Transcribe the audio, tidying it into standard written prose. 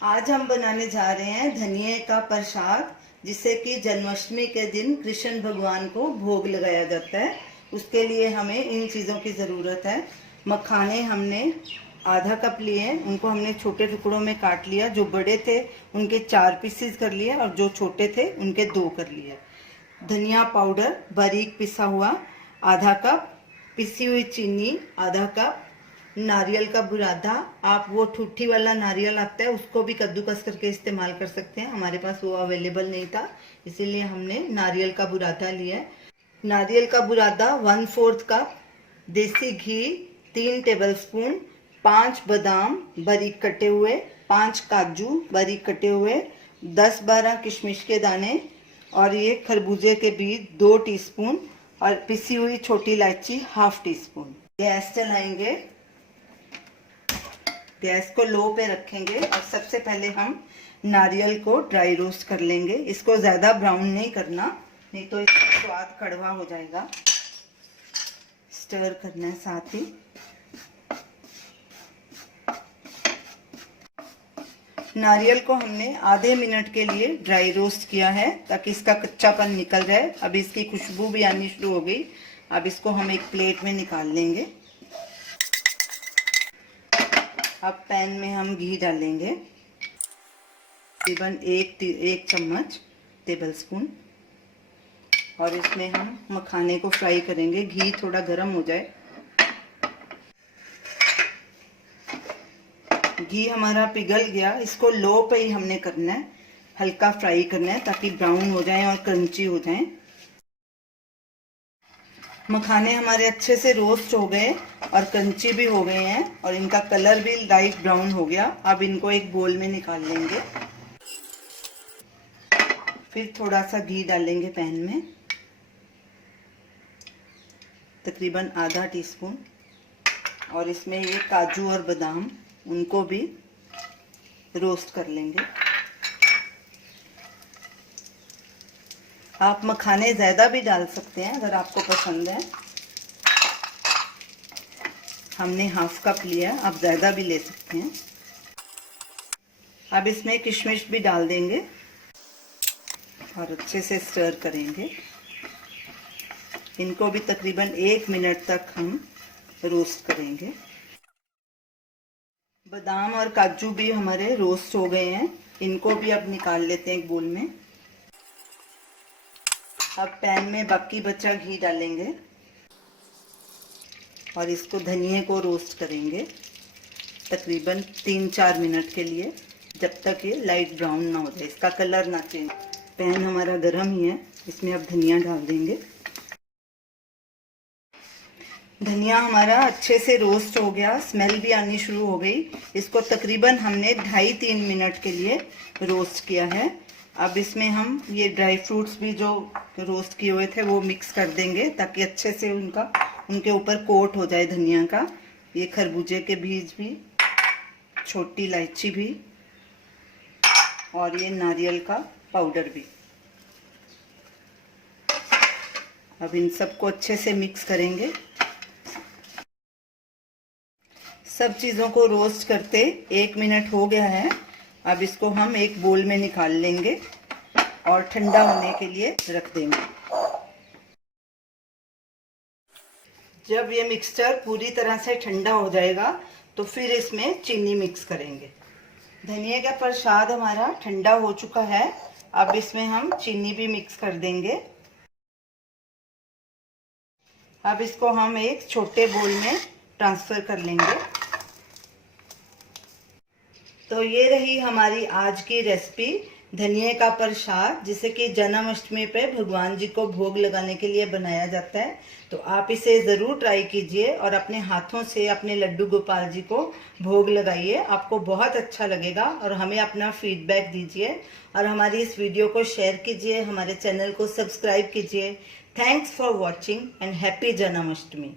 आज हम बनाने जा रहे हैं धनिये का प्रसाद, जिसे कि जन्माष्टमी के दिन कृष्ण भगवान को भोग लगाया जाता है। उसके लिए हमें इन चीज़ों की ज़रूरत है। मखाने हमने आधा कप लिए, उनको हमने छोटे टुकड़ों में काट लिया। जो बड़े थे उनके 4 पीसेस कर लिए और जो छोटे थे उनके 2 कर लिए। धनिया पाउडर बारीक पिसा हुआ आधा कप, पिसी हुई चीनी आधा कप, नारियल का बुरादा, आप वो ठूठी वाला नारियल आता है उसको भी कद्दूकस करके इस्तेमाल कर सकते हैं। हमारे पास वो अवेलेबल नहीं था, इसीलिए हमने नारियल का बुरादा लिया है। नारियल का बुरादा 1/4 कप, देसी घी 3 टेबलस्पून, 5 बादाम बारीक कटे हुए, 5 काजू बारीक कटे हुए, 10-12 किशमिश के दाने और ये खरबूजे के बीज 2 टीस्पून और पिसी हुई छोटी इलायची 1/2 टीस्पून। गैस चलाएंगे, गैस को लो पे रखेंगे और सबसे पहले हम नारियल को ड्राई रोस्ट कर लेंगे। इसको ज़्यादा ब्राउन नहीं करना, नहीं तो इसका स्वाद कड़वा हो जाएगा। स्टर करना है साथ ही। नारियल को हमने आधे मिनट के लिए ड्राई रोस्ट किया है ताकि इसका कच्चापन निकल जाए। अब इसकी खुशबू भी आनी शुरू हो गई। अब इसको हम एक प्लेट में निकाल लेंगे। अब पैन में हम घी डालेंगे, तकरीबन एक चम्मच टेबलस्पून, और इसमें हम मखाने को फ्राई करेंगे। घी थोड़ा गर्म हो जाए। घी हमारा पिघल गया, इसको लो पे ही हमने करना है, हल्का फ्राई करना है ताकि ब्राउन हो जाए और क्रंची हो जाए। मखाने हमारे अच्छे से रोस्ट हो गए और क्रंची भी हो गए हैं और इनका कलर भी लाइट ब्राउन हो गया। अब इनको एक बोल में निकाल लेंगे। फिर थोड़ा सा घी डालेंगे पैन में, तकरीबन आधा टीस्पून, और इसमें ये काजू और बादाम उनको भी रोस्ट कर लेंगे। आप मखाने ज़्यादा भी डाल सकते हैं अगर आपको पसंद है। हमने 1/2 कप लिया, आप ज़्यादा भी ले सकते हैं। अब इसमें किशमिश भी डाल देंगे और अच्छे से स्टर करेंगे। इनको भी तकरीबन 1 मिनट तक हम रोस्ट करेंगे। बादाम और काजू भी हमारे रोस्ट हो गए हैं, इनको भी अब निकाल लेते हैं एक बोल में। अब पैन में बाकी बचा घी डालेंगे और इसको धनिये को रोस्ट करेंगे तकरीबन 3-4 मिनट के लिए, जब तक ये लाइट ब्राउन ना हो जाए, इसका कलर ना चेंज। पैन हमारा गर्म ही है, इसमें अब धनिया डाल देंगे। धनिया हमारा अच्छे से रोस्ट हो गया, स्मेल भी आनी शुरू हो गई। इसको तकरीबन हमने 2.5-3 मिनट के लिए रोस्ट किया है। अब इसमें हम ये ड्राई फ्रूट्स भी जो रोस्ट किए हुए थे वो मिक्स कर देंगे ताकि अच्छे से उनके ऊपर कोट हो जाए धनिया का। ये खरबूजे के बीज भी, छोटी इलायची भी और ये नारियल का पाउडर भी। अब इन सबको अच्छे से मिक्स करेंगे। सब चीज़ों को रोस्ट करते 1 मिनट हो गया है। अब इसको हम एक बोल में निकाल लेंगे और ठंडा होने के लिए रख देंगे। जब ये मिक्सचर पूरी तरह से ठंडा हो जाएगा तो फिर इसमें चीनी मिक्स करेंगे। धनिया का प्रसाद हमारा ठंडा हो चुका है। अब इसमें हम चीनी भी मिक्स कर देंगे। अब इसको हम एक छोटे बोल में ट्रांसफ़र कर लेंगे। तो ये रही हमारी आज की रेसिपी, धनिये का प्रसाद, जिसे कि जन्माष्टमी पे भगवान जी को भोग लगाने के लिए बनाया जाता है। तो आप इसे ज़रूर ट्राई कीजिए और अपने हाथों से अपने लड्डू गोपाल जी को भोग लगाइए। आपको बहुत अच्छा लगेगा और हमें अपना फीडबैक दीजिए और हमारी इस वीडियो को शेयर कीजिए, हमारे चैनल को सब्सक्राइब कीजिए। Thanks for watching and happy Janmashtami.